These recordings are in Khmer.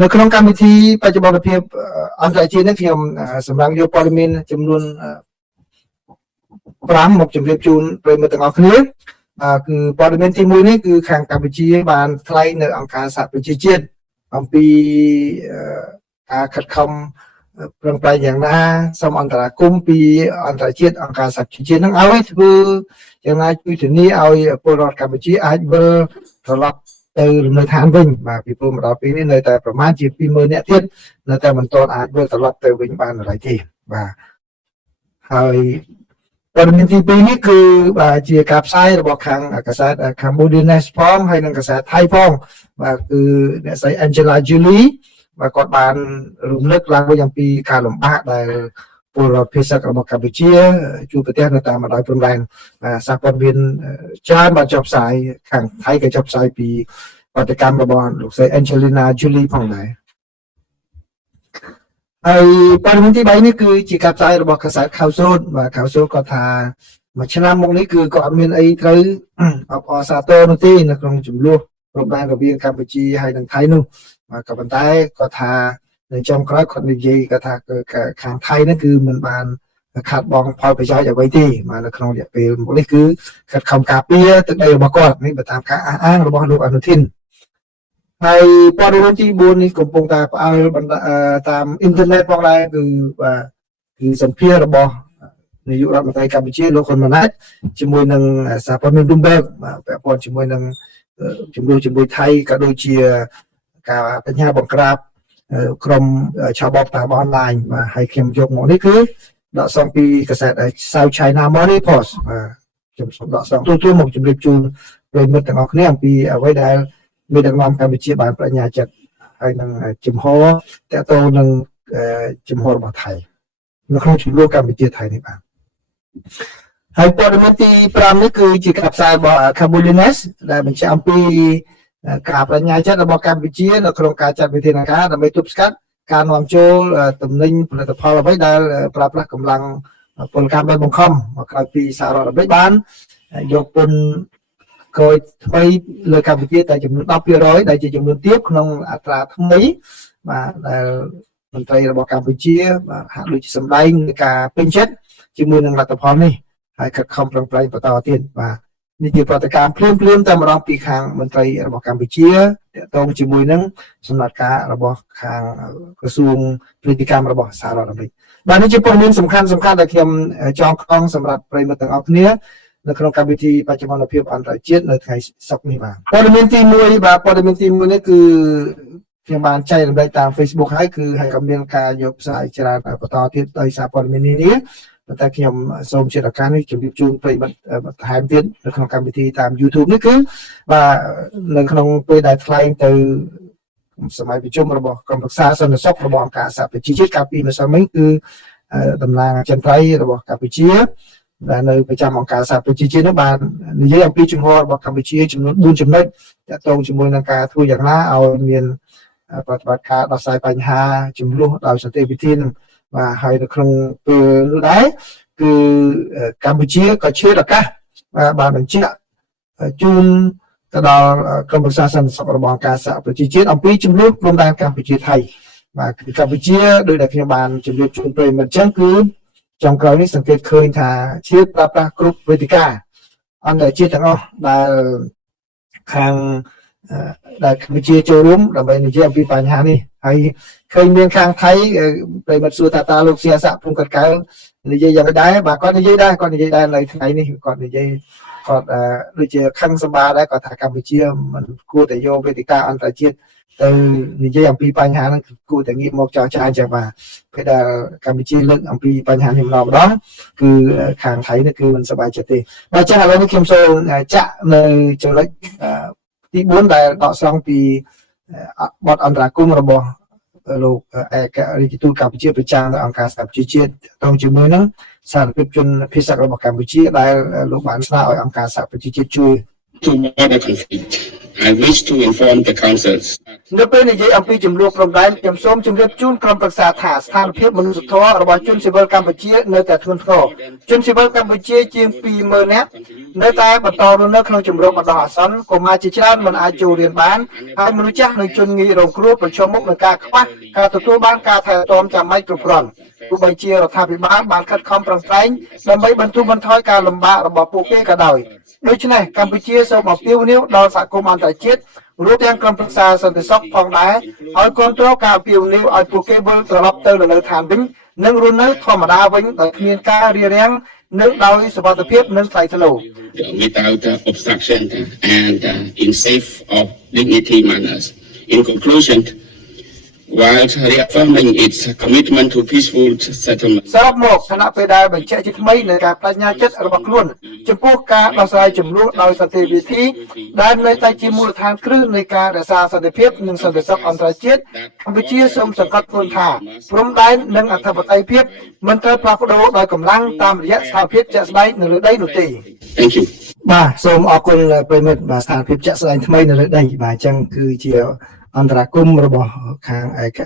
នៅក្នុងកម្មវិធីបច្ចុប្បន្នភាពអន្តរជាតិនេះខ្ញុំសម្រាប់យកព័ត៌មានចំនួន5មកជម្រាបជូនប្រិយមិត្តទាំងអស់គ្នាគឺព័ត៌មានទី1នេះគឺខាងកម្ពុជាបានថ្លែងនៅអង្គការសហប្រជាជាតិអំពីការខិតខំប្រឹងប្រែងយ៉ាងណាសូមអន្តរាគមន៍ពីអន្តរជាតិអង្គការសហប្រជាជាតិនឹងឲ្យធ្វើយ៉ាងណាជួយធានាឲ្យពលរដ្ឋកម្ពុជាអាចវិលត្រឡប់ទៅលំនៅឋានវិញបាទពីព្រោះមកដល់ពេលនេះនៅតែប្រមាណជា 20,000 នាក់ទៀតនៅតែមិនទាន់អាចវិលត្រឡប់ទៅវិញបានឡើយទេបាទហើយព័ត៌មានទី2នេះគឺបាទជាការផ្សាយរបស់ខាងកាសែត Cambodia News ផងហើយនិងកាសែតថៃផងបាទគឺអ្នកស្រី Angela Julie បាទគាត់បានរំលឹកឡើងវិញអំពីការលំបាកដែលពលរដ្ឋភាគតិចរបស់កម្ពុជាជួបប្រទះនៅតាមបណ្ដោយព្រំដែនសារព័ត៌មានច្រើនបានចុះផ្សាយខាងថៃក៏ចុះផ្សាយពីបាតកម្មរបស់លោកស្រី Angelina Jolie ផងដែរហើយព័ត៌មានទី3នេះគឺជាការផ្សាយរបស់កាសែត Khawsod បាទ Khawsod គាត់ថាមួយឆ្នាំមកនេះគឺក៏អត់មានអីត្រូវអបអរសាទរនោះទេនៅក្នុងចំនួនព្រំដែនរវាងកម្ពុជាហើយនិងថៃនោះបាទក៏ប៉ុន្តែគាត់ថានៅចុងក្រោយគាត់និយាយគាត់ថាខាងថៃនេះគឺមិនបានខាត់បងផលប្រយោជន៍អ្វីទេបាទនៅក្នុងរយៈពេលមកនេះគឺខិតខំការពារទឹកដីរបស់គាត់នេះបើតាមការអះអាងរបស់លោកអនុทิនហើយព័ត៌មានទី4នេះកំពុងតែផ្អើលតាមអ៊ីនធឺណិតផងដែរគឺបាទគឺសម្ភាររបស់នាយករដ្ឋមន្ត្រីកម្ពុជាលោកហ៊ុនម៉ាណែតជាមួយនឹងសារព័ត៌មាន Bloomberg បាទពាក់ព័ន្ធជាមួយនឹងជាមួយថៃក៏ដូចជាការបញ្ហាបង្ក្រាបក្រុមឆាបបតាមអនឡាញបាទហើយខ្ញុំយកមកនេះគឺដកស្រង់ពីកាសែត South China Morning Post បាទខ្ញុំសូមដកស្រង់ទូមកជម្រាបជូនប្រិយមិត្តទាំងអស់គ្នាអំពីអ្វីដែលមានដឹកនាំកម្ពុជាបានបញ្ញាចិត្តហើយនឹងជំហរតទៅនឹងជំហររបស់ថៃនៅក្នុងជំនួបកម្ពុជាថៃនេះបាទហើយព័ត៌មានទី5នេះគឺជាការផ្សាយរបស់ Cambodia News ដែលបញ្ជាក់អំពីការបញ្ញាចិត្តរបស់កម្ពុជានៅក្នុងការចាត់វិធានការដើម្បីទប់ស្កាត់ការនាំចូលទំនិញផលិតផលអ្វីដែលប្រើប្រាស់កម្លាំងពលកម្មដោយបង្ខំមកក្រៅពីសហរដ្ឋអាមេរិកបានយកពន្ធក្រោយថ្មីលើកម្ពុជាតែចំនួន 10% ដែលជាចំនួនទាបក្នុងអត្រាថ្មីបាទដែលមន្ត្រីរបស់កម្ពុជាបាទហាក់ដូចជាសម្ដែងនៃការពេញចិត្តជាមួយនឹងលទ្ធផលនេះហើយខិតខំប្រឹងប្រែងបន្តទៀតបាទនេះជាប្រតិកម្មភ្លាមតែម្ដងពីខាងមន្ត្រីរបស់កម្ពុជាទាក់ទងជាមួយនឹងសំណើការរបស់ខាងក្រសួងពាណិជ្ជកម្មរបស់សហរដ្ឋអាមេរិកបាទនេះជាព័ត៌មានសំខាន់ដែលខ្ញុំចងក្រងសម្រាប់ប្រិយមិត្តទាំងអស់គ្នានៅក្នុងកម្មវិធីបច្ចុប្បន្នភាពអន្តរជាតិនៅថ្ងៃសុក្រនេះបាទព័ត៌មានទី1បាទព័ត៌មានទី1នេះគឺខ្ញុំបានចែករំលែកតាម Facebook ហើយគឺហើយក៏មានការយកផ្សាយច្រើនបន្តទៀតដោយសារព័ត៌មាននេះប៉ុន្តែខ្ញុំសូមជាឱកាសនេះជម្រាបជូនប្រិយមិត្តបន្ថែមទៀតនៅក្នុងកម្មវិធីតាម YouTube នេះគឺបាទនៅក្នុងពេលដែលថ្លែងទៅសម័យប្រជុំរបស់ក្រុមប្រឹក្សាសន្តិសុខរបស់អង្គការសហប្រជាជាតិកាលពីម្សិលមិញគឺតំណាងអចិន្ត្រៃយ៍របស់កម្ពុជាដែលនៅប្រចាំអង្គការសហប្រជាជាតិនោះបាននិយាយអំពីជំហររបស់កម្ពុជាចំនួន4ចំណុចទាក់ទងជាមួយនឹងការធ្វើយ៉ាងណាឲ្យមានប្រតិបត្តិការដោះស្រាយបញ្ហាចំនួនដោយសន្តិវិធីនឹងបាទហើយនៅក្នុងពេលនោះដែរគឺកម្ពុជាក៏ឈើឱកាសបានបញ្ជាក់ជូនទៅដល់ក្រុមប្រឹក្សាសន្តិសុខរបស់អង្គការសហប្រជាជាតិអំពីចំនួនព្រំដែនកម្ពុជាថៃបាទគឺកម្ពុជាដោយដែលខ្ញុំបានជម្រាបជូនប្រិយមិត្តអញ្ចឹងគឺចុងក្រោយនេះសង្កេតឃើញថាជាប្រើប្រាស់គ្រប់វេទិកាអន្តរជាតិទាំងអស់ដែលខាងដែលកម្ពុជាចូលរួមដើម្បីនិយាយអំពីបញ្ហានេះហើយឃើញមានខាងថៃប្រិមត្តសួរតាលោកសៀស័កភូមិកាត់កៅនិយាយយ៉ាងដែរបាទគាត់និយាយដែរនៅថ្ងៃនេះគាត់និយាយគាត់ដូចជាខឹងសម្បាដែរគាត់ថាកម្ពុជាមិនគួរតែយកវេទិកាអន្តរជាតិទៅនិយាយអំពីបញ្ហាហ្នឹងគួរតែងាកមកចរចាអញ្ចឹងបាទពេលដែលកម្ពុជាលើកអំពីបញ្ហានេះម្ដងគឺខាងថៃនេះគឺមិនសប្បាយចិត្តទេបាទចឹងឥឡូវនេះខ្ញុំសូមចាក់នៅចំណុចទី4ដែលដកស្រង់ពីបទអន្តរាគមន៍របស់លោកឯករាជ្យទូតកម្ពុជាប្រចាំអង្គការសហប្រជាជាតិតងជាមួយនឹងសារភាពជនភាសារបស់កម្ពុជាដែលលោកបានស្នើឲ្យអង្គការសហប្រជាជាតិជួយ to border conflict, I wish to inform the councils. នៅពេលនិយាយអំពីចំនួនព្រំដែនខ្ញុំសូមជម្រាបជូនក្រុមប្រឹក្សាថាស្ថានភាពមនុស្សធម៌របស់ជនស៊ីវិលកម្ពុជានៅតែធ្ងន់ធ្ងរជនស៊ីវិលកម្ពុជាជាង 20,000 នាក់នៅតែបន្តរស់នៅក្នុងជំរងបណ្ដោះអាសន្នកុមារជាច្រើនមិនអាចចូលរៀនបានហើយមនុស្សចាស់និងជនងាយរងគ្រោះប្រឈមមុខនឹងការខ្វះការទទួលបានការថែទាំចាំបាច់គ្រប់គ្រាន់ទោះបីជារដ្ឋាភិបាលបានខិតខំប្រឹងប្រែងដើម្បីបន្ធូរបន្ថយការលំបាករបស់ពួកគេក៏ដោយដូច្នេះកម្ពុជាសូមអំពាវនាវដល់សហគមន៍អន្តរជាតិរួមទាំងក្រុមប្រឹក្សាសន្តិសុខផងដែរឲ្យគ្រប់គ្រងការអំពាវនាវឲ្យពួកគេវិលត្រឡប់ទៅនៅឋានវិញនិងរស់នៅធម្មតាវិញដោយគ្មានការរារាំងនិងដោយសុវត្ថិភាពនិងថ្លៃថ្នូរ without obstruction and in safe of dignity manners. In conclusion, while reaffirming its commitment to peaceful settlement, សរុបមកគណៈពេលដែលបញ្ជាក់ជាថ្មីនៃការបដិញ្ញាចិត្តរបស់ខ្លួនចំពោះការដោះស្រាយចំនួនដោយសន្តិវិធីដែលនៅតែជាមូលដ្ឋានគ្រឹះនៃការរក្សាសន្តិភាពនិងសន្តិសុខអន្តរជាតិកម្ពុជាសូមសង្កត់ធ្ងន់ថាព្រំដែននិងអធិបតេយ្យភាពមិនត្រូវផ្លាស់ប្ដូរដោយកម្លាំងតាមរយៈស្ថានភាពជាក់ស្ដែងនៅលើដីនោះទេ thank you. បាទសូមអរគុណប្រិមិត្តបាទស្ថានភាពជាក់ស្ដែងថ្មីនៅលើដីបាទអញ្ចឹងគឺជាអន្តរាគមន៍របស់ខាងឯក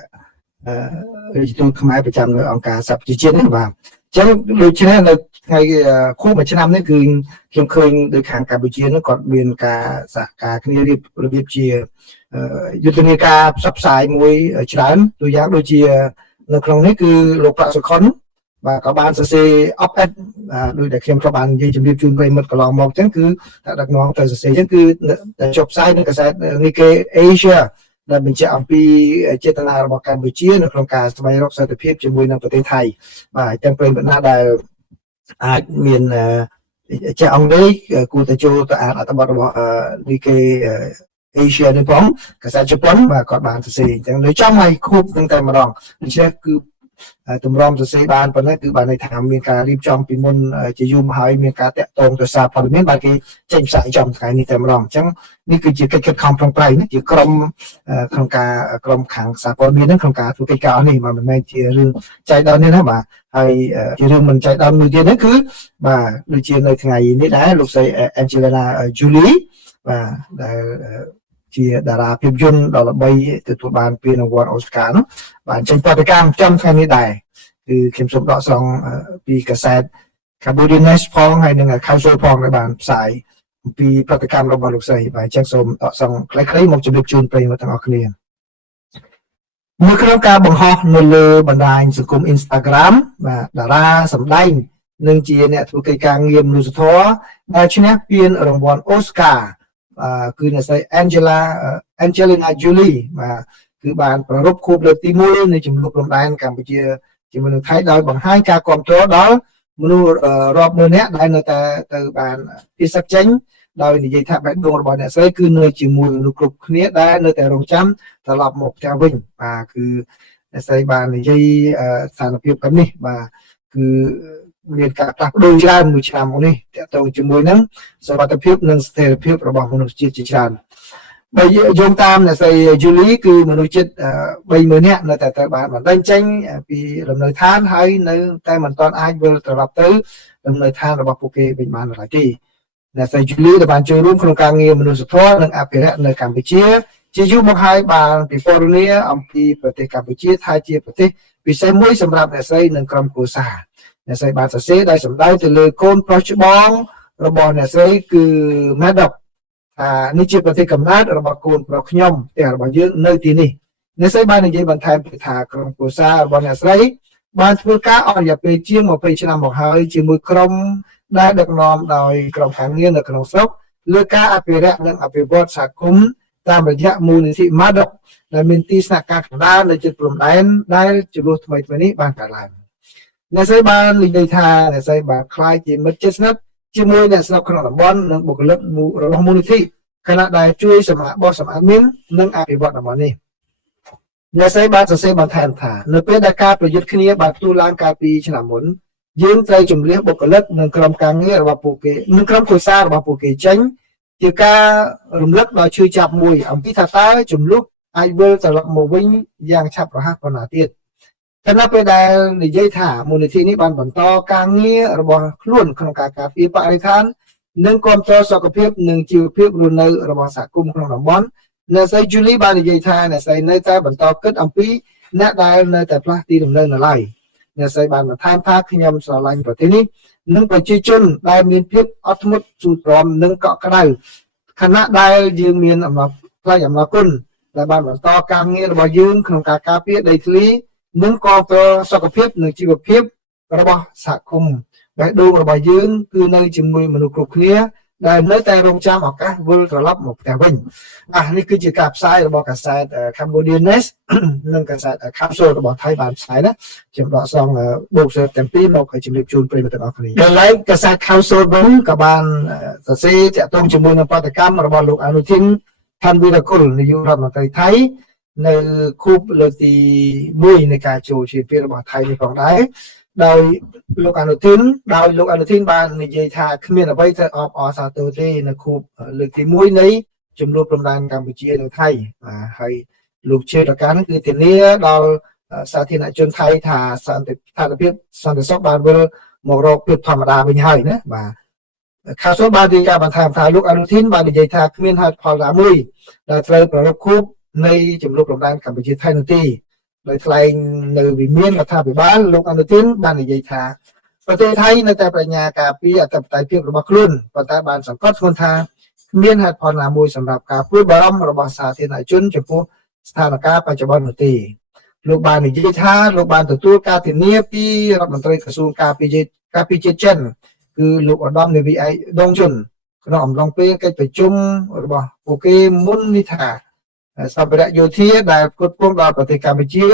រាជទូតខ្មែរប្រចាំនៅអង្គការសហប្រជាជាតិនេះបាទអញ្ចឹងដូច្នេះនៅថ្ងៃខួបមួយឆ្នាំនេះគឺខ្ញុំឃើញដោយខាងកម្ពុជានោះគាត់មានការសហការគ្នារៀបរបៀបជាយុទ្ធនាការផ្សព្វផ្សាយមួយច្រើនตัวយ៉ាងដូចជានៅក្នុងនេះគឺលោកប្រាក់សុខុនបាទក៏បានសរសេរ op-ed ដោយដែលខ្ញុំក៏បាននិយាយជម្រាបជូនប្រិយមិត្តកន្លងមកអញ្ចឹងគឺតែដឹកនាំទៅសរសេរអញ្ចឹងគឺតែចុះផ្សាយនៅកាសែត Nikkei Asia ដែលបញ្ជាក់អំពីចេតនារបស់កម្ពុជានៅក្នុងការស្វែងរកសន្តិភាពជាមួយនឹងប្រទេសថៃបាទអញ្ចឹងប្រិយមិត្តណាដែលអាចមានចេះអង់គ្លេសគួរតែចូលទៅអានអត្ថបទរបស់ Nikkei Asia នេះផងកាសែតជប៉ុនបាទគាត់បានសរសេរអញ្ចឹងនៅចំហើយខួបនឹងតែម្ដងដូច្នេះគឺទម្រាំសរសេរបានប៉ុណ្ណេះគឺបានន័យថាមានការរៀបចំពីមុនជាយូរមកហើយមានការតាក់ទងទៅសារព័ត៌មានបាទគេចេញផ្សាយចំថ្ងៃនេះតែម្ដងអញ្ចឹងនេះគឺជាកិច្ចខិតខំប្រឹងប្រែងជាក្រុមក្នុងការក្រុមខាងសារព័ត៌មានហ្នឹងក្នុងការធ្វើកិច្ចការនេះមិនមែនជារឿងចៃដន្យនេះណាបាទហើយជារឿងមិនចៃដន្យមួយទៀតនេះគឺបាទដូចជានៅថ្ងៃនេះដែរលោកស្រី Angelina Jolie បាទដែលជាតារាភាពយន្តដ៏ល្បីទទួលបានពានរង្វាន់អូស្ការនោះបានចេញប្រតិកម្មចំថ្ងៃនេះដែរគឺខ្ញុំសូមដកស្រង់ពីកាសែត Cambodian News ផងហើយនិង Council ផងដែលបានផ្សាយអំពីប្រតិកម្មរបស់លោកស្រីបាទអញ្ចឹងសូមដកស្រង់ខ្លីៗមកជម្រាបជូនប្រិយមិត្តទាំងអស់គ្នានៅក្នុងការបង្ហោះនៅលើបណ្ដាញសង្គម Instagram បាទតារាសម្ដែងនិងជាអ្នកធ្វើកិច្ចការងារមនុស្សធម៌ដែលឈ្នះពានរង្វាន់អូស្ការគឺអ្នកស្រី Angelina Jolie បាទគឺបានប្រារព្ធខួបលើកទី1នៃចំនួនព្រំដែនកម្ពុជាជាមួយនឹងថៃដោយបង្ហាញការគាំទ្រដល់មនុស្សរាប់ម៉ឺននាក់ដែលនៅតែទៅបានពិស័កចេញដោយនិយាយថាបេះដូងរបស់អ្នកស្រីគឺនៅជាមួយមនុស្សគ្រប់គ្នាដែលនៅតែរងចាំត្រឡប់មកផ្ទះវិញបាទគឺអ្នកស្រីបាននិយាយស្ថានភាពបែបនេះបាទគឺមានការផ្លាស់ប្ដូរច្រើនមួយឆ្នាំមកនេះតទៅជាមួយនឹងសុខភាពនិងស្ថិរភាពរបស់មនុស្សជាតិជាច្រើនបើយោងតាមអ្នកស្រី Julie គឺមនុស្សជាតិ 30,000 នាក់នៅតែត្រូវបានបណ្ដេញចេញពីលំនៅឋានហើយនៅតែមិនទាន់អាចវិលត្រឡប់ទៅលំនៅឋានរបស់ពួកគេវិញបានឡើយទេអ្នកស្រី Julie ដែលបានចូលរួមក្នុងការងារមនុស្សធម៌និងអភិរក្សនៅកម្ពុជាជាយូរមកហើយបានពិពណ៌នាអំពីប្រទេសកម្ពុជាថាជាប្រទេសពិសេសមួយសម្រាប់អ្នកស្រីនិងក្រុមគ្រួសារអ្នកស្រីបានសរសេរដោយសម្ដៅទៅលើកូនប្រុសច្បងរបស់អ្នកស្រីគឺ Maddox នេះជាប្រទេសកំណើតរបស់កូនប្រុសខ្ញុំផ្ទះរបស់យើងនៅទីនេះអ្នកស្រីបាននិយាយបន្ថែមទៀតថាក្រុមគ្រួសាររបស់អ្នកស្រីបានធ្វើការអស់រយៈពេលជាង20ឆ្នាំមកហើយជាមួយក្រុមដែលដឹកនាំដោយក្រុមការងារនៅក្នុងស្រុកលើការអភិរក្សនិងអភិវឌ្ឍសហគមន៍តាមរយៈមូលនិធិ Maddox ដែលមានទីស្នាក់ការកណ្ដាលនៅជិតព្រំដែនដែលចំនួនថ្មីៗនេះបានកើតឡើងអ្នកស្រីបាននិយាយថាអ្នកស្រីបានខ្លាយជាមិត្តជិតស្និទ្ធជាមួយអ្នកស្រុកក្នុងតំបន់និងបុគ្គលិករបស់មូលនិធិខណៈដែលជួយសម្អាតបោះសម្អាតមីននិងអភិវឌ្ឍតំបន់នេះអ្នកស្រីបានសរសេរបន្ថែមថានៅពេលដែលការប្រយុទ្ធគ្នាបានទូឡើងកាលពីឆ្នាំមុនយើងត្រូវជំនះបុគ្គលិកនិងក្រុមការងាររបស់ពួកគេនិងក្រុមគ្រួសាររបស់ពួកគេចេញជាការរំលឹកដល់ឈឺចាប់មួយអំពីថាតើចំនួនអាចវិលត្រឡប់មកវិញយ៉ាងឆាប់រហ័សប៉ុណ្ណាទៀតខណៈពេលដែលនិយាយថាមូលនិធិនេះបានបន្តការងាររបស់ខ្លួនក្នុងការការពារបរិស្ថាន នឹងគ្រប់គ្រងសុខភាពនិងជីវភាពរស់នៅរបស់សហគមន៍ក្នុងតំបន់អ្នកស្រី Julie បាននិយាយថាអ្នកស្រីនៅតែបន្តគិតអំពីអ្នកដែលនៅតែផ្លាស់ទីលំនៅនៅឡើយអ្នកស្រីបានបន្ថែមថាខ្ញុំស្រឡាញ់ប្រទេសនេះនិងប្រជាជនដែលមានភាពអត់ធ្មត់ស៊ូទ្រាំនិងកក់ក្ដៅខណៈដែលយើងមានអំណរថ្លៃអំណរគុណដែលបានបន្តការងាររបស់យើងក្នុងការការពារដីធ្លីនិងគ្រប់គ្រងសុខភាពនិងជីវភាពរបស់សហគមន៍បេះដូងរបស់យើងគឺនៅជាមួយមនុស្សគ្រប់គ្នាដែលនៅតែរងចាំឱកាសវិលត្រឡប់មកផ្ទះវិញនេះគឺជាការផ្សាយរបស់កាសែត Cambodia Nest និងកាសែត Capsule របស់ថៃបានផ្សាយណាខ្ញុំដកសងបូកសើទាំងពីរមកឲ្យជំរាបជូនប្រិយមិត្តទាំងអស់គ្នាដែលឡែកកាសែត Capsule វិញក៏បានសរសេរទាក់ទងជាមួយនឹងប្រតិកម្មរបស់លោកអនុทิน ថានវីរគុលនាយករដ្ឋមន្ត្រីថៃនៅខួបលើកទី1នៃការចូលជាពាក្យរបស់ថៃនេះផងដែរដោយលោកអនុทิនបាននិយាយថាគ្មានអ្វីត្រូវអបអរសាទរទេនៅខួបលើកទី1នៃជំនួបព្រំដែនកម្ពុជានិងថៃហើយលោកជឿប្រការនេះគឺធានាដល់សាធារណជនថៃថាសន្តិសុខបានវិលមករកភាពធម្មតាវិញហើយណាបាទខាសបានរាយការណ៍បន្ថែមថាលោកអនុทิនបាននិយាយថាគ្មានហេតុផលណាមួយដែលត្រូវប្ររពខួបនៃជំនួបព្រំដែនកម្ពុជាថៃនោះទេដោយថ្លែងនៅវិមានរដ្ឋាភិបាលលោកអនុทินបាននិយាយថាប្រទេសថៃនៅតែបញ្ញាការពារអធិបតេយ្យភាពរបស់ខ្លួនប៉ុន្តែបានសង្កត់ធ្ងន់ថាគ្មានហេតុផលណាមួយសម្រាប់ការព្រួយបារម្ភរបស់សាធារណជនចំពោះស្ថានភាពបច្ចុប្បន្ននោះទេលោកបាននិយាយថាលោកបានទទួលការធានាពីរដ្ឋមន្ត្រីក្រសួងការពារជាតិចិនគឺលោកឧត្តមនាវីឯកដងជុនក្នុងអំឡុងពេលកិច្ចប្រជុំរបស់ពួកគេមុននេះថាសម្ភារៈយោធាដែលផ្គត់ផ្គង់ដល់ប្រទេសកម្ពុជា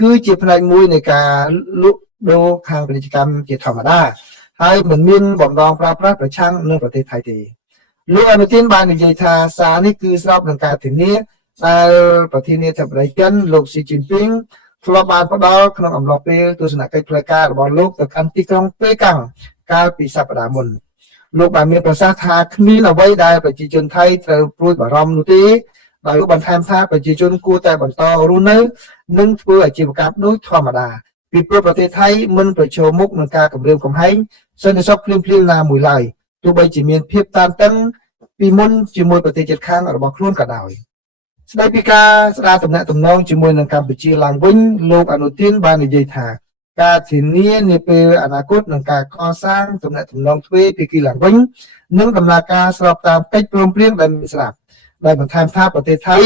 គឺជាផ្នែកមួយនៃការលក់ដូរខាងពាណិជ្ជកម្មជាធម្មតាហើយមិនមានបំណងប្រើប្រាស់ប្រឆាំងនឹងប្រទេសថៃទេលោកអនុทินបាននិយាយថាសារនេះគឺស្របនឹងការធានាដែលប្រធានាធិបតីចិនលោកស៊ីជីនពីងធ្លាប់បានផ្ដល់ក្នុងអំឡុងពេលទស្សនកិច្ចផ្លូវការរបស់លោកទៅកាន់ទីក្រុងប៉េកាំងកាលពីសប្តាហ៍មុនលោកបានមានប្រសាសន៍ថាគ្មានអ្វីដែលប្រជាជនថៃត្រូវព្រួយបារម្ភនោះទេដោយលោកបន្ថែមថាប្រជាជនគួរតែបន្តរស់នៅនិងធ្វើអាជីវកម្មដូចធម្មតាពីព្រោះប្រទេសថៃមិនប្រឈមមុខនឹងការគំរាមកំហែងសន្តិសុខភ្លាមណាមួយឡើយទោះបីជាមានភាពតានតឹងពីមុនជាមួយប្រទេសជិតខាងរបស់ខ្លួនក៏ដោយស្ដីពីការស្ដារទំនាក់ទំនងជាមួយនឹងកម្ពុជាឡើងវិញលោកអនុทินបាននិយាយថាការធានានាពេលអនាគតនឹងការកសាងទំនាក់ទំនងទ្វេភាគីឡើងវិញនិងដំណើរការស្របតាមកិច្ចព្រមព្រៀងដែលមានស្រាប់ដោយបន្ថែមថាប្រទេសថៃ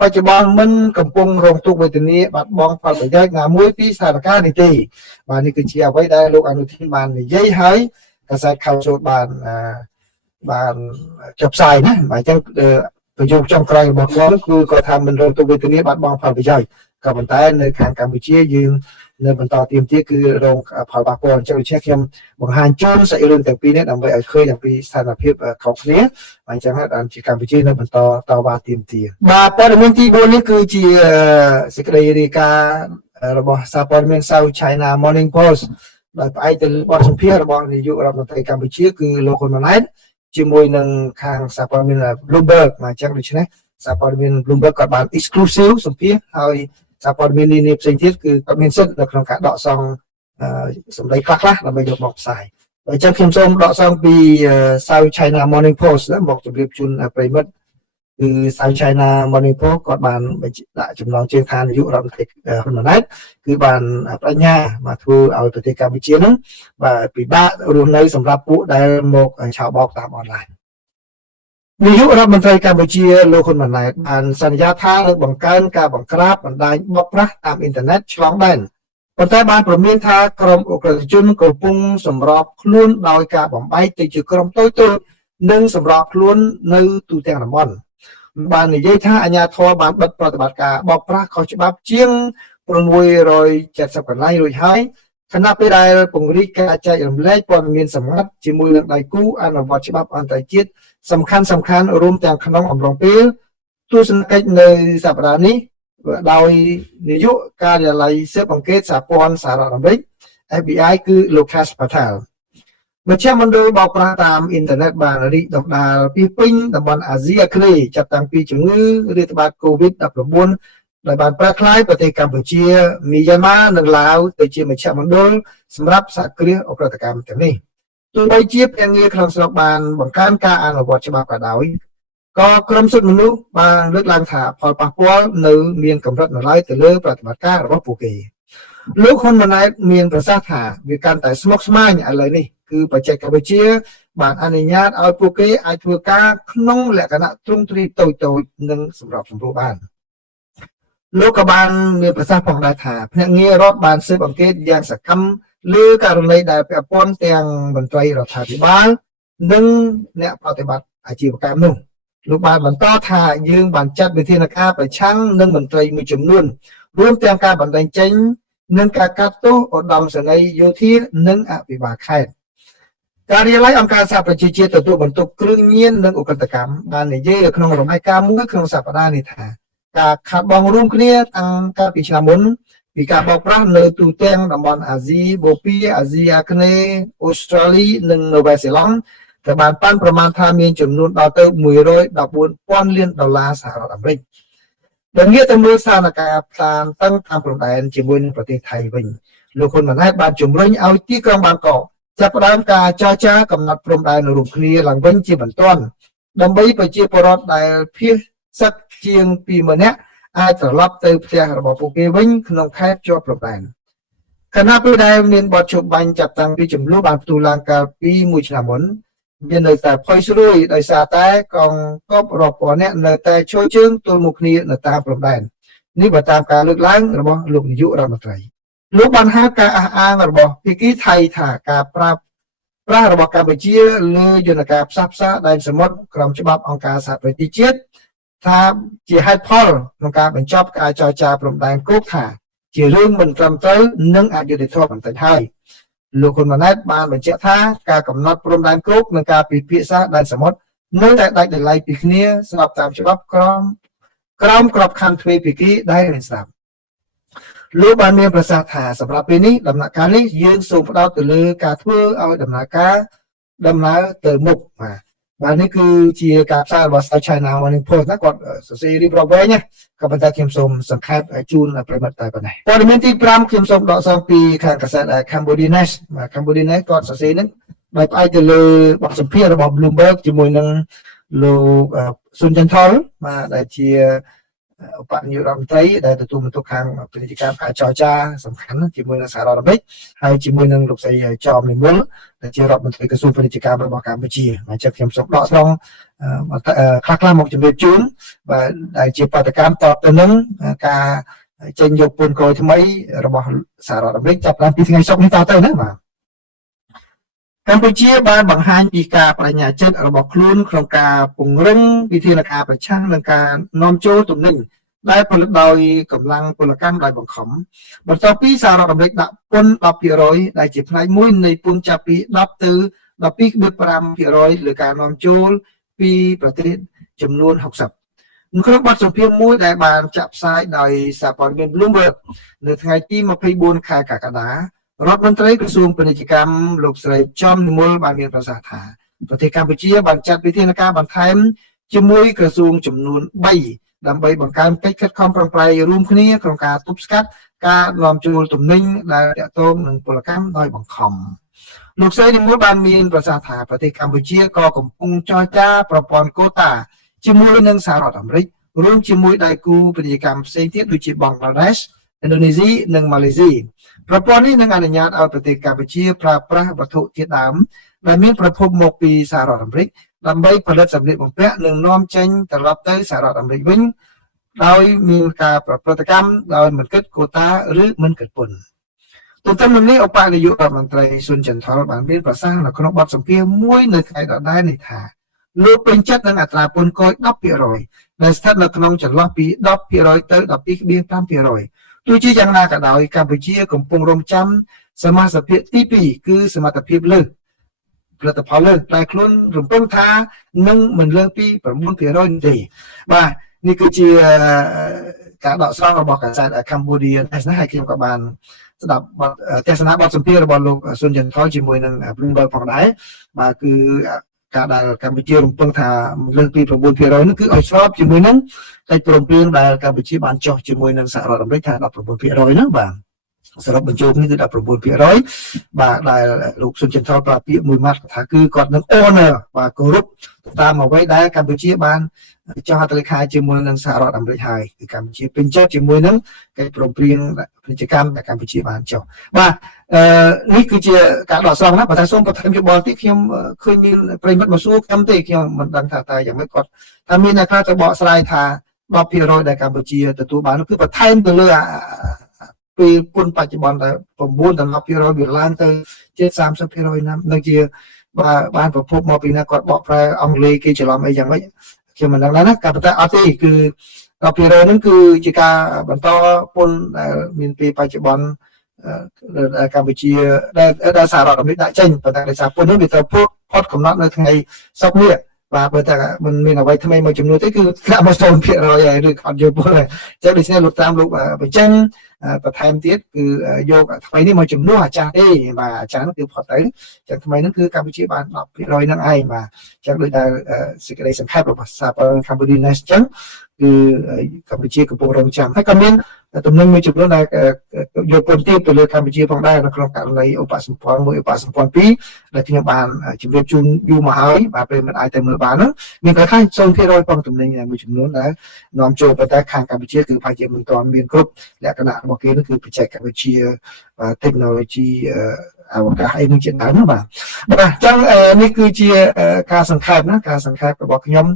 បច្ចុប្បន្នមិនកំពុងរងទុក្ខវេទនាបាត់បង់ផលប្រយោជន៍ណាមួយពីស្ថានភាពនេះទេបាទនេះគឺជាអ្វីដែលលោកអនុทินបាននិយាយហើយកាសែតខោចូលបានចុះផ្សាយណាបាទអញ្ចឹងប្រយោគចុងក្រោយរបស់គាត់គឺគាត់ថាមិនរងទុក្ខវេទនាបាត់បង់ផលប្រយោជន៍ក៏ប៉ុន្តែនៅខាងកម្ពុជាយើងនៅបន្តទៀមទាគឺរងផលប៉ះពាល់អញ្ចឹងខ្ញុំបង្ហាញជូនសាច់រឿងទាំងពីរនេះដើម្បីឲ្យឃើញអំពីស្ថានភាពខុសគ្នាអញ្ចឹងហើយបានជាកម្ពុជានៅបន្តតវ៉ាទៀមទាបាទព័ត៌មានទី4នេះគឺជាសេចក្តីរាយការណ៍របស់សារព័ត៌មាន South China Morning Post ដោយផ្អែកទៅលើបទសម្ភាសន៍របស់នាយករដ្ឋមន្ត្រីកម្ពុជាគឺលោកហ៊ុនម៉ាណែតជាមួយនឹងខាងសារព័ត៌មាន Bloomberg មកអញ្ចឹងដូច្នេះសារព័ត៌មាន Bloomberg ក៏បាន exclusive សម្ភាសន៍ហើយសារព័ត៌មាននានាផ្សេងទៀតគឺគាត់មានសិទ្ធិនៅក្នុងការដកសងសម្ដីខ្លះៗដើម្បីយកមកផ្សាយអញ្ចឹងខ្ញុំសូមដកសងពី South China Morning Post មកជម្រាបជូនប្រិយមិត្តគឺ South China Morning Post គាត់បានដាក់ចំណងជើងថានាយករដ្ឋមន្ត្រីហ៊ុនម៉ាណែតគឺបានបញ្ញាមកធ្វើឲ្យប្រទេសកម្ពុជាហ្នឹងបាទពិបាករស់នៅសម្រាប់ពួកដែលមកឆោបបោកតាមអនឡាញនាយករដ្ឋមន្ត្រីកម្ពុជាលោកហ៊ុនម៉ាណែតបានសន្យាថានឹងបង្កើនការបង្ក្រាបបណ្ដាញបោកប្រាស់តាមអ៊ីនធឺណិតឆ្លងដែនប៉ុន្តែបានព្រមានថាក្រុមអ ក្រិតជនកំពុងសម្របខ្លួនដោយការបំបែកទៅជាក្រុមតូចៗនិងសម្របខ្លួននៅទូទាំងតំបន់បាននិយាយថាអាជ្ញាធរបានបិទប្រតិបត្តិការបោកប្រាស់ខុសច្បាប់ជាង670កន្លែងរួចហើយខណៈពេលដែលពង្រីកការចែករំលែកព័ត៌មានសម្ងាត់ជាមួយនឹងដៃគូអនុវត្តច្បាប់អន្តរជាតិសំខាន់រួមទាំងក្នុងអំឡុងពេលទស្សនកិច្ចនៅសប្តាហ៍នេះដោយនាយកការិយាល័យស៊ើបអង្កេតសហព័ន្ធសហរដ្ឋអាមេរិក FBI គឺលោក Kash Patel មជ្ឈមណ្ឌលបោកប្រាស់តាមអ៊ីនធឺណិតបានរីកដុះដាលពីពេញតំបន់អាស៊ីអាគ្នេយ៍ចាប់តាំងពីជំងឺរាតត្បាត COVID-19 ដែលបានប្រែក្លាយប្រទេសកម្ពុជាមីយ៉ាន់ម៉ានិងឡាវទៅជាមជ្ឈមណ្ឌលសម្រាប់សហគ្រាសអ ក្រិតកម្មទាំងនេះ ទោះបីជាភ្នាក់ងារក្នុងស្រុកបានបង្កើនការអនុវត្តច្បាប់ក៏ដោយក៏ក្រមសិទ្ធិមនុស្សបានលើកឡើងថាផលប៉ះពាល់នៅមានកម្រិតនៅឡើយទៅលើប្រតិបត្តិការរបស់ពួកគេលោកហ៊ុនម៉ាណែតមានប្រសាសន៍ថាវាកាន់តែស្មុគស្មាញឥឡូវនេះគឺបច្ចេកវិទ្យាបានអនុញ្ញាតឲ្យពួកគេអាចធ្វើការក្នុងលក្ខណៈទ្រង់ទ្រាយតូចៗនិងសម្របសម្រួលបានលោកក៏បានមានប្រសាសន៍ផងដែរថាភ្នាក់ងាររដ្ឋបានស៊ើបអង្កេតយ៉ាងសកម្មលើករណីដែលពាក់ព័ន្ធទាំងមន្ត្រីរដ្ឋាភិបាលនិងអ្នកប្រតិបត្តិអាជីវកម្មនោះលោកបានបន្តថាយើងបានចាត់វិធានការប្រឆាំងនឹងមន្ត្រីមួយចំនួនរួមទាំងការបណ្តេញចេញនិងការកាត់ទោសឧត្តមសេនីយ៍យោធានិងអភិបាលខេត្តការិយាល័យអង្គការសហប្រជាជាតិទទួលបន្ទុកគ្រឿងញៀននិងឧក្រិដ្ឋកម្មបាននិយាយនៅក្នុងរបាយការណ៍មួយក្នុងសប្តាហ៍នេះថាការខាតបង់រួមគ្នាតាំងកាលពីឆ្នាំមុនពីការបោកប្រាស់នៅទូទាំងតំបន់អាស៊ីបូព៌ាអាស៊ីអាគ្នេយ៍អូស្ត្រាលីនិងនូវែលសេឡង់ក៏បានប៉ាន់ប្រមាណថាមានចំនួនដល់ទៅ$114,000 លានសហរដ្ឋអាមេរិកដែលងាកទៅមើលស្ថានភាពតានតឹងតាមព្រំដែនជាមួយនឹងប្រទេសថៃវិញលោកហ៊ុនម៉ាណែតបានជំរុញឲ្យទីក្រុងបាងកកចាប់ផ្ដើមការចរចាកំណត់ព្រំដែនរួមគ្នាឡើងវិញជាបន្ទាន់ដើម្បីប្រជាពលរដ្ឋដែលភៀសសឹកជាង20,000 នាក់អាចត្រឡប់ទៅផ្ទះរបស់ពួកគេវិញក្នុងខេត្តជាប់ព្រំដែនខណៈពេលដែលមានបទជបាញ់ចាប់តាំងពីចំនួនបានផ្ទុះឡើងកាលពី1ឆ្នាំមុនមាននៅតែផុយស្រួយដោយសារតែកងទ័ពរាប់ពាន់នាក់នៅតែឈរជើងទល់មុខគ្នានៅតាមព្រំដែននេះបើតាមការលើកឡើងរបស់លោកនាយករដ្ឋមន្ត្រីលោកបានហៅការអះអាងរបស់ភាគីថៃថាការប្រាស់របស់កម្ពុជាលើយន្តការផ្សះផ្សាដែនសមុទ្រក្រោមច្បាប់អង្គការសហប្រជាជាតិថាជាហេតុផលក្នុងការបញ្ចប់ការចរចាព្រំដែនគោកថាជារឿងមិនត្រឹមត្រូវនិងអយុត្តិធម៌បន្តិចហើយលោកហ៊ុនម៉ាណែតបានបញ្ជាក់ថាការកំណត់ព្រំដែនគោកនិងការពិភាក្សាដែនសមុទ្រនៅតែដាច់ដោយឡែកពីគ្នាស្របតាមច្បាប់ក្រមក្របខ័ណ្ឌទ្វេភាគីដែលមានស្រាប់លោកបានមានប្រសាសន៍ថាសម្រាប់ពេលនេះដំណាក់កាលនេះយើងសូមផ្ដោតទៅលើការធ្វើឲ្យដំណើរទៅមុខបាទនេះគឺជាការផ្សាយរបស់ South China Morning Post ណាគាត់សរសេររៀបរាប់វែងណាក៏ប៉ុន្តែខ្ញុំសូមសង្ខេបជូនប្រិមត្តតែប៉ុណ្ណេះព័ត៌មានទី5ខ្ញុំសូមដកស្រង់ពីខាងកាសែត Cambodia News បាទ Cambodia News គាត់សរសេរនឹងដោយផ្អែកទៅលើបទសម្ភាសន៍របស់ Bloomberg ជាមួយនឹងលោកស៊ុនចន្ទថុលបាទដែលជាឧបនាយករដ្ឋមន្ត្រីដែលទទួលបន្ទុកខាងពាណិជ្ជកម្មការចរចាសំខាន់ជាមួយនឹងសហរដ្ឋអាមេរិកហើយជាមួយនឹងលោកស្រីចោមនិមលដែលជារដ្ឋមន្ត្រីក្រសួងពាណិជ្ជកម្មរបស់កម្ពុជាអញ្ចឹងខ្ញុំសូមដកស្រង់ខ្លះមកជម្រាបជូនបាទដែលជាបដកម្មតទៅនឹងការចេញយកពន្ធគយថ្មីរបស់សហរដ្ឋអាមេរិកចាប់ផ្ដើមពីថ្ងៃសុក្រនេះតទៅណាបាទកម្ពុជាបានបង្ហាញពីការបដិញ្ញាចិត្តរបស់ខ្លួនក្នុងការពង្រឹងវិធានការប្រឆាំងនឹងការនាំចូលទំនិញដែលផលិតដោយកម្លាំងពលកម្មដោយបង្ខំបន្ទាប់ពីសហរដ្ឋអាមេរិកដាក់ពន្ធ 10% ដែលជាផ្នែកមួយនៃពន្ធចាប់ពី10ទៅ 12.5% លើការនាំចូលពីប្រទេសចំនួន60នៅក្នុងបទសម្ភាសន៍មួយដែលបានចាក់ផ្សាយដោយសារព័ត៌មាន Bloomberg នៅថ្ងៃទី24 ខែកក្កដារដ្ឋមន្ត្រីក្រសួងពាណិជ្ជកម្មលោកស្រីចំនិមលបានមានប្រសាសន៍ថាប្រទេសកម្ពុជាបានចាត់វិធានការបន្ថែមជាមួយក្រសួងចំនួន3ដើម្បីបង្កើនកិច្ចខិតខំប្រឹងប្រែងរួមគ្នាក្នុងការទប់ស្កាត់ការនាំចូលទំនិញដែលទាក់ទងនឹងពលកម្មដោយបង្ខំលោកស្រីនិមលបានមានប្រសាសន៍ថាប្រទេសកម្ពុជាក៏កំពុងចរចាប្រព័ន្ធកូតាជាមួយនឹងសហរដ្ឋអាមេរិករួមជាមួយដៃគូពាណិជ្ជកម្មផ្សេងទៀតដូចជាបង់ក្លាដេសឥណ្ឌូនេស៊ីនិងម៉ាឡេស៊ីប្រព័ន្ធនេះនឹងអនុញ្ញាតឲ្យប្រទេសកម្ពុជាប្រើប្រាស់វត្ថុធាតុដើមដែលមានប្រភពមកពីសហរដ្ឋអាមេរិកដើម្បីផលិតសម្ភារៈបំពាក់និងនាំចេញត្រឡប់ទៅសហរដ្ឋអាមេរិកវិញដោយមានការប្រព្រឹត្តកម្មដោយមិនគិតកូតាឬមិនគិតពន្ធទន្ទឹមនឹងនេះឧបនាយករដ្ឋមន្ត្រីស៊ុនចន្ទថុលបានមានប្រសាសន៍នៅក្នុងបទសម្ភាសន៍មួយនៅថ្ងៃដដែលនេះថាលោកពេញចិត្តនឹងអត្រាពន្ធគយ 10% ដែលស្ថិតនៅក្នុងចន្លោះពី 10% ទៅ 12.5% ទោះជាយ៉ាងណាក៏ដោយកម្ពុជាកំពុងរងចាំសមាជិកទី2គឺសមត្ថភាពលើសផលិតផលលើសដែលខ្លួនរំពឹងថានឹងមិនលើសពី 9% ទេបាទនេះគឺជាការដកស្រង់របស់កាសែត Cambodia ណាហើយខ្ញុំក៏បានស្ដាប់ទស្សនៈបទសម្ភាសន៍របស់លោកស៊ុនចន្ទថុលជាមួយនឹង Bloomberg ផងដែរបាទគឺការដែលកម្ពុជារំពឹងថាលើសពី 9% នោះគឺឲ្យស្របជាមួយនឹងកិច្ចព្រមព្រៀងដែលកម្ពុជាបានចុះជាមួយនឹងសហរដ្ឋអាមេរិកថា 19% ណាបាទ สำหรับ បញ្ចូលគ្នាគឺ 19% បាទដែលលោកសុនចិនថោប្រាប់ពាក្យមួយម៉ាត់ថាគឺគាត់នឹង honor បាទគោរពតាមអ្វីដែលកម្ពុជាបានចុះហត្ថលេខាជាមួយនឹងសហរដ្ឋអាមេរិកហើយគឺកម្ពុជាពេញចិត្តជាមួយនឹងកិច្ចព្រមព្រៀងពាណិជ្ជកម្មដែលកម្ពុជាបានចុះបាទនេះគឺជាការដកស្រង់ណាបើថាសូមបន្ថែមយោបល់តិចខ្ញុំឃើញមានប្រិមិត្តមកសួរខ្ញុំទេខ្ញុំមិនដឹងថាតើយ៉ាងម៉េចគាត់ថាមានអ្នកខ្លះទៅបកស្រាយថា 10% ដែលកម្ពុជាទទួលបាននោះគឺបន្ថែមទៅលើពេលពុនបច្ចុប្បន្នដែល9ដល់ 10% វាឡើងទៅជិត 30% ណានឹងជាបានប្រភពមកពីណាគាត់បកប្រែអង់គ្លេសគេច្រឡំអីយ៉ាងម៉េចខ្ញុំមិនដឹងណាការប៉ុន្តែអត់ទេគឺ 10% ហ្នឹងគឺជាការបន្តពុនដែលមានពេលបច្ចុប្បន្នកម្ពុជាដែលសហរដ្ឋអាមេរិកដាក់ចេញប៉ុន្តែដោយសារពុននោះវាត្រូវផុតកំណត់នៅថ្ងៃសុក្រនេះបាទបើតែមិនមានអ្វីថ្មីមួយចំនួនទេគឺថ្នាក់មក 0% ហើយឬអត់យកពុនទេចឹងដូច្នេះលោកតាមលោកបញ្ចេញបន្ថែមទៀតគឺយកថ្មីនេះមកចំនួនអាចារ្យទេបាទអាចារ្យនោះគឺផុតទៅចឹងថ្មីហ្នឹងគឺកម្ពុជាបាន 10% ហ្នឹងឯងបាទចឹងដូចដែលសេចក្តីសង្ខេបរបស់សាព័ន្ធ Cambodia Nest ចឹងគឺកម្ពុជាកំពុងរងចាំហើយក៏មានទំនិញមួយចំនួនដែលយកពុនទៀតទៅលើកម្ពុជាផងដែរនៅក្នុងករណីឧបសម្ព័ន្ធ1ឧបសម្ព័ន្ធ2ដែលខ្ញុំបានជម្រាបជូនយូរមកហើយបាទពេលមិនអាចទៅមើលបានហ្នឹងមានខ្លះ 0% ផងទំនិញមួយចំនួនដែលនាំចូលប៉ុន្តែខាងកម្ពុជាគឺប្រហែលជាមិនទាន់មានគ្រប់លក្ខណៈរបស់គេនោះគឺបច្ចេកវិទ្យា technology អវកាសអីនឹងជាដើមណាបាទអញ្ចឹងនេះគឺជាការសង្ខេបណាការសង្ខេបរបស់ខ្ញុំ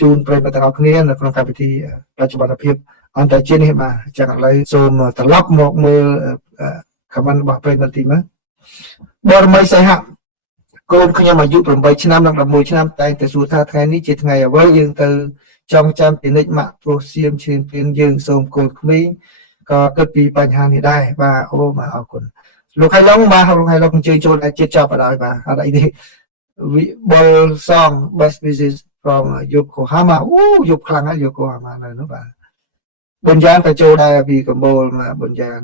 ជូនប្រិយមិត្តទាំងអស់គ្នានៅក្នុងកម្មវិធីបច្ចុប្បន្នភាពអន្តរជាតិនេះបាទអញ្ចឹងឥឡូវសូមត្រឡប់មកមើល comment របស់ប្រិយមិត្តទីមើលបរមីសីហៈកូនខ្ញុំអាយុ8ឆ្នាំនិង11ឆ្នាំតែងតែសួរថាថ្ងៃនេះជាថ្ងៃអ្វីយើងទៅចង់ចាំពីនិច្ចម៉ាក់ព្រោះសៀមឈានព្រៀនយើងសូមកូនក្មេងក៏គិតពីបញ្ហានេះដែរបាទអូបាទអរគុណលោកហៃឡុងបាទលោកហៃឡុងអញ្ជើញចូលជាតិចប់អត់ហើយបាទអត់អីទេបុលសង best wishes from Yokohama អូយប់ខ្លាំងហើយ Yokohama នៅនោះបាទបុញយ៉ាងទៅចូលដែរពីកម្ពុជាមកបុញយ៉ាង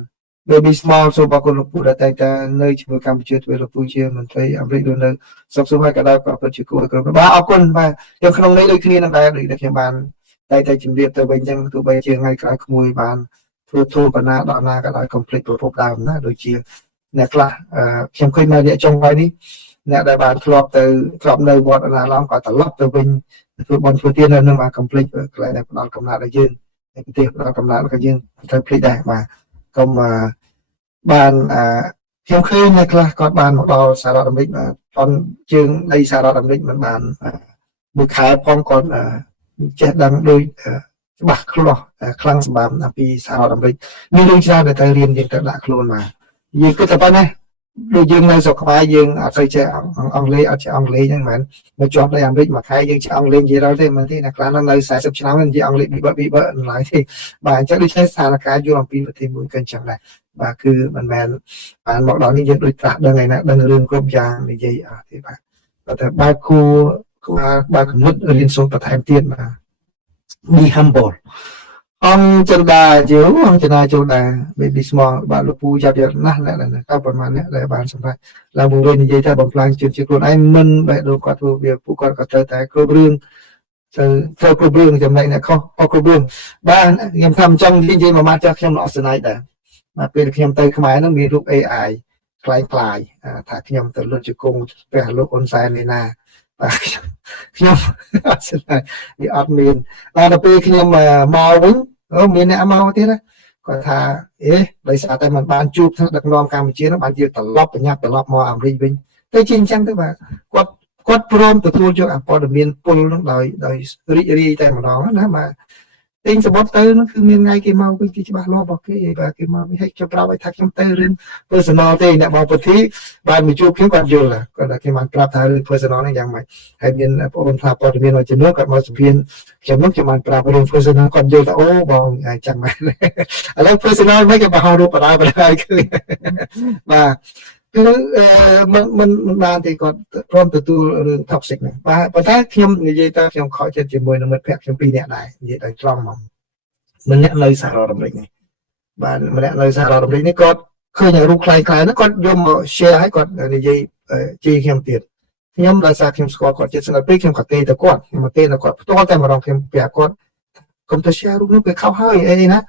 Baby Small សូមអរគុណលោកពូដែលតែងតែនៅជាមួយកម្ពុជាធ្វើលោកពូជាមន្ត្រីអាមេរិកនៅសុខសប្បាយក៏ដោយក៏ពិតជាគួរឲ្យបាទអរគុណបាទទាំងក្នុងនេះដូចគ្នានឹងដែរដូចខ្ញុំបានតែជំរាបទៅវិញចឹងទោះបីជាថ្ងៃក្រោយក្មួយបានធ្វើធូបបណ្ណាដល់ណាក៏ដោយ complete ប្រភពដើមណាដូចជាអ្នកខ្លះខ្ញុំឃើញនៅរយៈចុងក្រោយនេះអ្នកដែលបានធ្លាប់នៅវត្តអណាឡំក៏ត្រឡប់ទៅវិញធ្វើបន់ធ្វើទៀតនៅនឹងបាន complete កន្លែងដែលផ្ដល់កំណត់ឲ្យយើងប្រទេសផ្ដល់កំណត់ក៏យើងត្រូវភ្លេចដែរបាទកុំបានខ្ញុំឃើញអ្នកខ្លះគាត់បានមកដល់សហរដ្ឋអាមេរិកបាទប៉ុនជើងដីសហរដ្ឋអាមេរិកមិនបានមួយខែផងគាត់ចេះដឹងដូចច្បាស់ខ្លាំងសម្រាប់ពីសហរដ្ឋអាមេរិកមានរឿងច្រើនដែលត្រូវរៀនយើងត្រូវដាក់ខ្លួនមកយើងគិតតែប៉ុណ្ណាដូចយើងនៅស្រុកខ្មែរយើងអត់សូវចេះអង់គ្លេសអត់ចេះអង់គ្លេសហ្នឹងមែនមកជាប់នៅអាមេរិកមួយខែយើងចេះអង់គ្លេសនិយាយដល់ទេមែនទេអ្នកខ្លះនៅ40ឆ្នាំនិយាយអង់គ្លេសពីបើឡើយទេបាទអញ្ចឹងដូចជាស្ថានភាពយល់អំពីប្រទេសមួយក៏អញ្ចឹងដែរបាទគឺមិនមែនបានមកដល់នេះយើងដូចត្រាស់ដឹងឯណាដឹងរឿងគ្រប់យ៉ាងនិយាយអត់ទេបាទតែបើគួរបើគំនិតរៀនសូត្របន្ថែមទៀតបាទ be humble អង្គចិនដាជើអង្គចិនដាជើដា baby small បាទលោកពូចាប់យកណាស់អ្នកក៏ប្រហែលអ្នកដែលបានសម្រាប់ឡើងពង្រីកនិយាយថាបំផ្លាញជាតិជាខ្លួនឯងមិនបែរដូចគាត់ធ្វើវាពួកគាត់ក៏ត្រូវតែគ្រប់រឿងត្រូវគ្រប់រឿងចំណែកអ្នកខុសគ្រប់រឿងបាទខ្ញុំថាមិនចង់និយាយមួយម៉ាត់ចាស់ខ្ញុំអត់ស្នេហ៍ដែរបាទពេលខ្ញុំទៅខ្មែរហ្នឹងមានរូប AI ខ្លាំងខ្លាយថាខ្ញុំទៅលុតជង្គង់ព្រះលោកអ៊ុនសែននេះណាបាទខ្ញុំអត់ស្នេហ៍វាអត់មានដល់ពេលខ្ញុំមកវិញមានអ្នកមកទៀតគាត់ថាដោយសារតែมันបានជួបថ្នាក់ដឹកនាំកម្ពុជានោះបានជាត្រឡប់បញ្ញាប់ត្រឡប់មកអាមេរិកវិញតែជាអញ្ចឹងទៅបាទគាត់ព្រមទទួលយកអព័ត៌មានពុលនោះដោយរីករាយតែម្ដងណាបាទទិញសបុតទៅនោះគឺមានថ្ងៃគេមកវិញគេច្បាស់លាស់របស់គេបាទគេមកវិញឲ្យខ្ញុំប្រាប់ឲ្យថាខ្ញុំទៅរឿង personal ទេអ្នកបងពុទ្ធិបានមកជួបខ្ញុំគាត់យល់គាត់ថាគេបានប្រាប់ថារឿង personal ហ្នឹងយ៉ាងម៉េចហើយមានបងប្អូនថាព័ត៌មានមួយចំនួនគាត់មកសម្ភាសខ្ញុំនោះខ្ញុំបានប្រាប់រឿង personal គាត់យល់ថាអូបងចាំមែនឥឡូវ personal មិនគេបង្ហោះរូបបដាឃើញបាទគឺមិនបានទេគាត់ព្រមទទួលរឿង toxic ហ្នឹងបាទប៉ុន្តែខ្ញុំនិយាយថាខ្ញុំខកចិត្តជាមួយនឹងមិត្តភក្តិខ្ញុំ2នាក់ដែរនិយាយដោយត្រង់មកម្នាក់នៅសហរដ្ឋអាមេរិកនេះបាទម្នាក់នៅសហរដ្ឋអាមេរិកនេះគាត់ឃើញរូបខ្លាំងៗហ្នឹងគាត់យកមក share ឲ្យគាត់និយាយជីខ្ញុំទៀតខ្ញុំដោយសារខ្ញុំស្គាល់គាត់ចិត្តស្និទ្ធពេកខ្ញុំក៏ទេទៅគាត់ខ្ញុំមកទេទៅគាត់ផ្ទាល់តែម្ដងខ្ញុំប្រាប់គាត់កុំទៅ share រូបនោះវាខុសហើយអីណា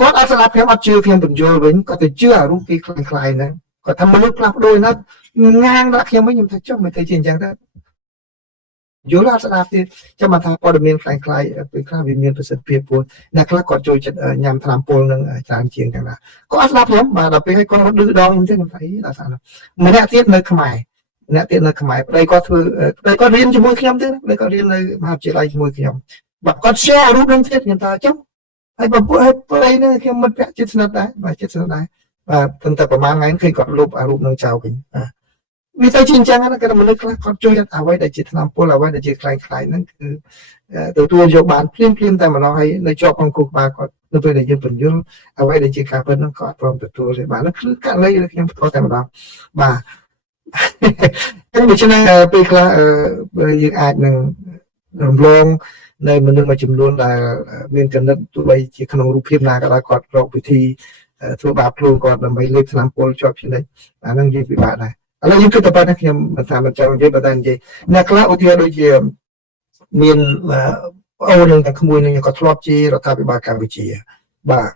គាត់អត់ស្ដាប់ខ្ញុំអត់ជឿខ្ញុំបញ្យល់វិញគាត់ទៅជឿអារូបគេខ្លាំងៗហ្នឹងគាត់ថាមនុស្សផ្លាស់ប្ដូរណាស់ងាងដាក់ខ្ញុំវិញខ្ញុំថាចុះមិនទៅជាអញ្ចឹងទៅយល់អត់ស្ដាប់ទៀតចាំមកថាព័ត៌មានខ្លាំងៗពេលខ្លះវាមានប្រសិទ្ធភាពព្រោះអ្នកខ្លះគាត់ចូលចិត្តញ៉ាំថ្នាំពុលនឹងច្រើនជាងទាំងណាគាត់អត់ស្ដាប់ខ្ញុំបាទដល់ពេលឲ្យគាត់រត់ឌឺដងខ្ញុំទេខ្ញុំថាដល់ថាម្នាក់ទៀតនៅខ្មែរប្តីគាត់ធ្វើប្តីគាត់រៀនជាមួយខ្ញុំទេប្តីគាត់រៀននៅមហាវិទ្យាល័យជាមួយខ្ញុំបាទគាត់ share រូបនឹងទៀតខ្ញុំថាចុះហើយបើពួកឲ្យប្តីនេះខ្ញុំមិត្តភក្តិចិត្តស្និទ្ធដែរបាទចិត្តស្និទ្ធដែរបាទតែប្រហែលថ្ងៃឃើញគាត់លុបអារូបនឹងចោលវិញវាទៅជាអញ្ចឹងណាគាត់មនុស្សខ្លះគាត់ជួយអ្វីដែលជាថ្នាំពុលអ្វីដែលជាខ្លាំងៗហ្នឹងគឺទទួលយកបានភ្លាមតែម្ដងហើយនៅជាប់ក្នុងគូក្បាលគាត់នៅពេលដែលយើងបញ្យល់អ្វីដែលជាការពិតហ្នឹងគាត់ព្រមទទួលទេបាទហ្នឹងគឺករណីដែលខ្ញុំផ្ទាល់តែម្ដងបាទដូច្នេះពេលខ្លះយើងអាចនឹងរំលងនៅមនុស្សមួយចំនួនដែលមានកំណត់ទោះបីជាក្នុងរូបភាពណាក៏ដោយគាត់រកវិធីធ្វើបាបខ្លួនគាត់ដើម្បីលេបថ្នាំពុលជាប់ខ្លួនអាហ្នឹងយើងពិបាកដែរឥឡូវយើងគិតទៅប៉ុណ្ណេះខ្ញុំមិនថាមិនចង់និយាយប៉ុន្តែនិយាយអ្នកខ្លះឧទាហរណ៍ដូចជាមានអូននឹងតែក្មួយនឹងគាត់ធ្លាប់ជារដ្ឋាភិបាលកម្ពុជាបាទ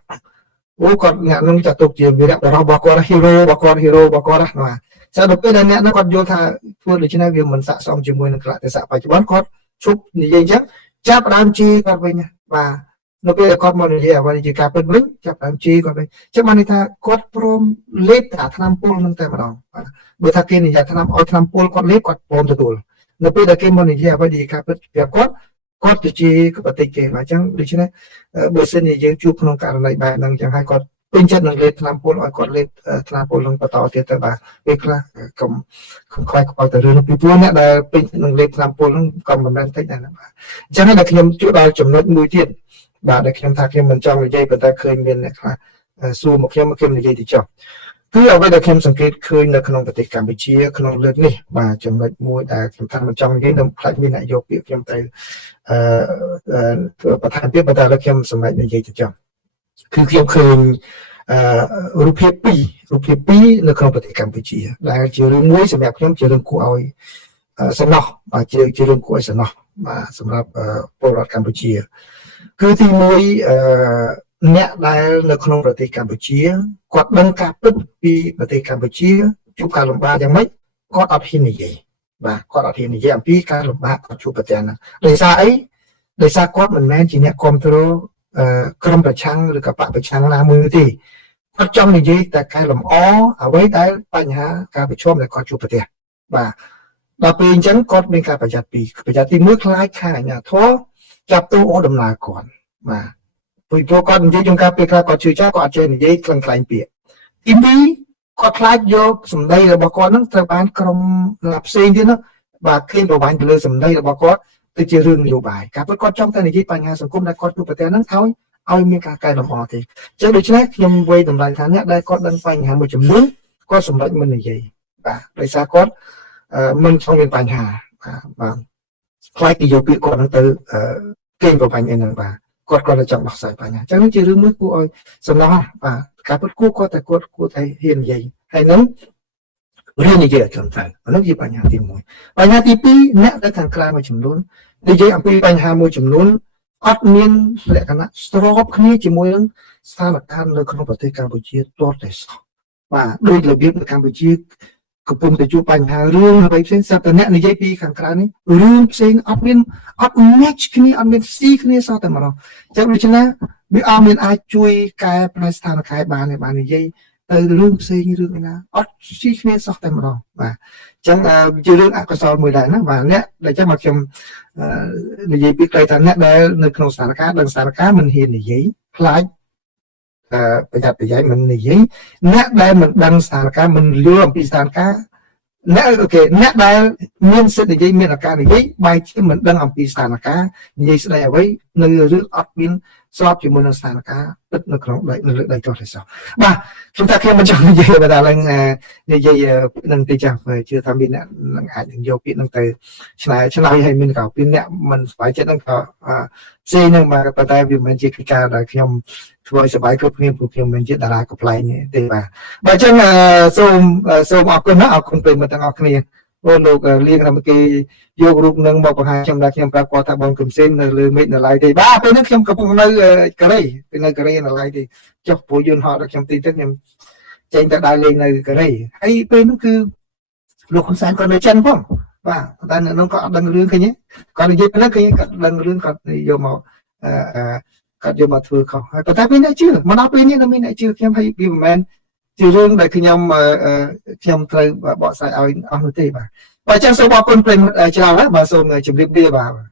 អូគាត់អ្នកនឹងចាត់ទុកជាវីរបុរសរបស់គាត់ hero របស់គាត់ណាតែដល់ពេលដែលអ្នកនឹងគាត់យល់ថាធ្វើដូច្នេះវាមិនស័ក្តិសមជាមួយនឹងកលៈទេសៈបច្ចុប្បន្នគាត់ជប់និយាយអញ្ចឹងចាប់ដើមជីគាត់វិញបាទនៅពេលដែលគាត់មកនិយាយអ្វីជាការពិតវិញចាប់ដើមជីគាត់វិញចឹងបានន័យថាគាត់ព្រមលេបតែថ្នាំពុលនឹងតែម្ដងបាទបើថាគេនិយាយថ្នាំឲ្យថ្នាំពុលគាត់លេបគាត់ព្រមទទួលនៅពេលដែលគេមកនិយាយអ្វីជាការពិតប្រាប់គាត់ទៅជាបតិគេអញ្ចឹងដូច្នេះបើសិនជាយើងជួបក្នុងករណីបែបហ្នឹងអញ្ចឹងហើយគាត់ពេញចិត្តនឹងលេបថ្នាំពុលឲ្យគាត់លេបថ្នាំពុលនឹងបន្តទៀតទៅបាទពេលខ្លះកុំខ្វាយខ្វល់ទៅរឿងពីព្រោះអ្នកដែលពេញចិត្តនឹងលេបថ្នាំពុលហ្នឹងក៏មិនមែនតិចដែរណាបាទអញ្ចឹងដល់ខ្ញុំជួបដល់ចំណុចមួយទៀតបាទដែលខ្ញុំថាខ្ញុំមិនចង់និយាយប៉ុន្តែឃើញមានអ្នកខ្លះសួរមកខ្ញុំនិយាយទៅចុះគឺអ្វីដែលខ្ញុំសង្កេតឃើញនៅក្នុងប្រទេសកម្ពុជាក្នុងលើកនេះបាទចំណុចមួយដែលខ្ញុំថាមិនចង់និយាយនឹងខ្លាចមានអ្នកយកពាក្យខ្ញុំទៅបន្ថែមទៀតប៉ុន្តែឥឡូវខ្ញុំសម្រេចនិយាយទៅចុះគឺខ្ញុំឃើញរូបភាពពីរនៅក្នុងប្រទេសកម្ពុជាដែលជារឿងមួយសម្រាប់ខ្ញុំជារឿងគួរឲ្យសំណោះបាទជារឿងគួរឲ្យសំណោះបាទសម្រាប់ពលរដ្ឋកម្ពុជាគឺទីមួយអ្នកដែលនៅក្នុងប្រទេសកម្ពុជាគាត់ដឹងការពិតពីប្រទេសកម្ពុជាជួបការលំបាកយ៉ាងម៉េចគាត់អត់ហ៊ាននិយាយបាទគាត់អត់ហ៊ាននិយាយអំពីការលំបាកគាត់ជួបប្រទះហ្នឹងដោយសារអីដោយសារគាត់មិនមែនជាអ្នកគ្រប់គ្រងក្រុមប្រឆាំងឬក៏បកប្រឆាំងណាមួយទេគាត់ចង់និយាយតែកែលម្អអ្វីដែលបញ្ហាការប្រឈមដែលគាត់ជួបប្រទះបាទដល់ពេលអញ្ចឹងគាត់មានការប្រយ័ត្នទី1ខ្លាចខាងអាជ្ញាធរចាប់ទោសអូដំណើរគាត់បាទពីព្រោះគាត់និយាយក្នុងការពេលខ្លះគាត់ជឿចាស់គាត់អត់ចេះនិយាយខ្លាំងពាក្យទី2គាត់ខ្លាចយកសម្ដីរបស់គាត់នឹងត្រូវបានក្រុមផ្សេងទៀតនោះបាទឃើញប្រវត្តិទៅលើសម្ដីរបស់គាត់ទៅជារឿងនយោបាយការពិតគាត់ចង់តែនិយាយបញ្ហាសង្គមដែលគាត់ជួបប្រទះហ្នឹងឲ្យមានការកែលម្អទេអញ្ចឹងដូច្នេះខ្ញុំវាយតម្លៃថាអ្នកដែលគាត់ដឹងបញ្ហាមួយចំនួនគាត់សម្រេចមិននិយាយបាទដោយសារគាត់មិនចង់មានបញ្ហាបាទខ្លាចគេយកពាក្យគាត់ហ្នឹងទៅគេប្របញ្ហាហ្នឹងបាទគាត់គាត់តែចង់ដោះស្រាយបញ្ហាអញ្ចឹងជារឿងមួយគួរឲ្យសំណោះបាទការពិតគួរគាត់តែហ៊ាននិយាយហើយនឹងរៀននិយាយឲ្យត្រឹមត្រូវអានោះជាបញ្ហាទី1បញ្ហាទី2អ្នកនៅខាងក្រៅមួយចំនួននិយាយអំពីបញ្ហាមួយចំនួនអត់មានលក្ខណៈស្របគ្នាជាមួយនឹងស្ថានភាពនៅក្នុងប្រទេសកម្ពុជាទាល់តែសោះបាទដោយរបៀបនៅកម្ពុជាកំពុងតែជួបបញ្ហារឿងអ្វីផ្សេងស្រាប់តែអ្នកនិយាយពីខាងក្រៅនេះរឿងផ្សេងអត់ match គ្នាអត់មានស៊ីគ្នាសោះតែម្ដងចឹងដូច្នេះវាអត់មានអាចជួយកែប្រែស្ថានភាពបានទេបាននិយាយទៅរឿងផ្សេងរឿងណាអត់ស៊ីគ្នាសោះតែម្ដងបាទអញ្ចឹងជារឿងអកុសលមួយដែរណាបាទអ្នកដែលចាំមកខ្ញុំនិយាយពីខ្លីថាអ្នកដែលនៅក្នុងស្ថានភាពដឹងស្ថានភាពមិនហ៊ាននិយាយខ្លាចប្រយ័ត្នប្រយែងមិននិយាយអ្នកដែលមិនដឹងស្ថានភាពមិនលឺអំពីស្ថានភាពអ្នកដែលមានសិទ្ធិនិយាយមានឱកាសនិយាយបែរជាមិនដឹងអំពីស្ថានភាពនិយាយស្ដីអ្វីនៅរឿងអត់មានស្របជាមួយនឹងស្ថានភាពពិតនៅក្នុងនៅលើដីចុះទេសោះបាទខ្ញុំថាខ្ញុំមិនចង់និយាយតែឡើងនិយាយនឹងទីចាស់ជឿថាមានអ្នកនឹងអាចនឹងយកពាក្យនឹងទៅឆ្លើយឲ្យមានក៏ពីអ្នកមិនស្បាយចិត្តនឹងក៏ផ្សេងនឹងមកប៉ុន្តែវាមិនជាកិច្ចការដែលខ្ញុំធ្វើឲ្យសប្បាយគ្រប់គ្នាព្រោះខ្ញុំមិនជាតារាកំ pl ែងទេបាទអញ្ចឹងសូមអរគុណណាអរគុណប្រិយមិត្តទាំងអស់គ្នា អូលោកលៀងតាមគេយករូបនឹងមកបង្ហាញខ្ញុំថាខ្ញុំប្រាប់គាត់ថាបងកំសិននៅលើមេឃនៅឡើយទេបាទពេលនេះខ្ញុំកំពុងនៅកូរ៉េពេលនៅកូរ៉េនៅឡើយទេចុះព្រោះយន្តហោះរបស់ខ្ញុំទីទៅខ្ញុំចេញទៅដើរលេងនៅកូរ៉េហើយពេលនោះគឺលោកហ៊ុនសែនក៏នៅចិនផងបាទតែនៅនោះក៏អត់ដឹងរឿងឃើញទេគាត់និយាយប៉ុណ្ណឹងឃើញគាត់ដឹងរឿងគាត់យកមកគាត់យកមកធ្វើខុសហើយប៉ុន្តែពេលនេះជឿមកដល់ពេលនេះនៅមានអ្នកជឿខ្ញុំហើយវាមិនមែនជារឿងដែលខ្ញុំត្រូវបកស្រាយឲ្យអស់នោះទេបាទបើចឹងសូមអរគុណប្រិយច្រើនណាស់បាទសូមជម្រាបលាបាទ